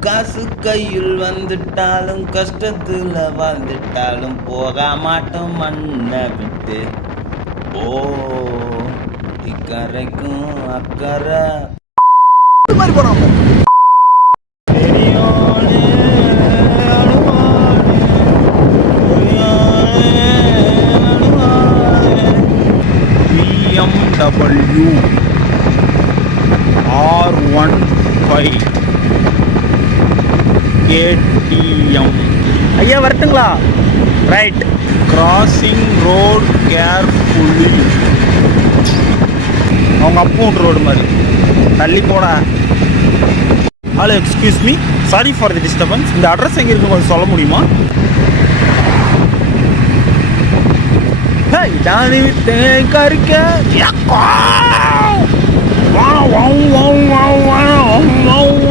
காசு கையில் வந்துட்டாலும் கஷ்டத்துல வாழ்ந்துட்டாலும் போக மாட்டோம் மண்ணை விட்டு. ஓ இக்கரைக்கும் அக்கறை மாதிரி போறாங்க. பெரியோனே, அழுவானே, பெரியோனே, அழுவானே. BMW R15 KTM. ஐயா வரட்டுங்களா? ரைட். Crossing road carefully. அவங்க அப்பூன் ரோடு மாதிரி தள்ளி போனா. Hello, excuse me, sorry for the disturbance. இந்த அட்ரஸ் எங்கே இருக்கு கொஞ்சம் சொல்ல முடியுமா? ஜானி கறிக்க wow wow wow wow wow wow.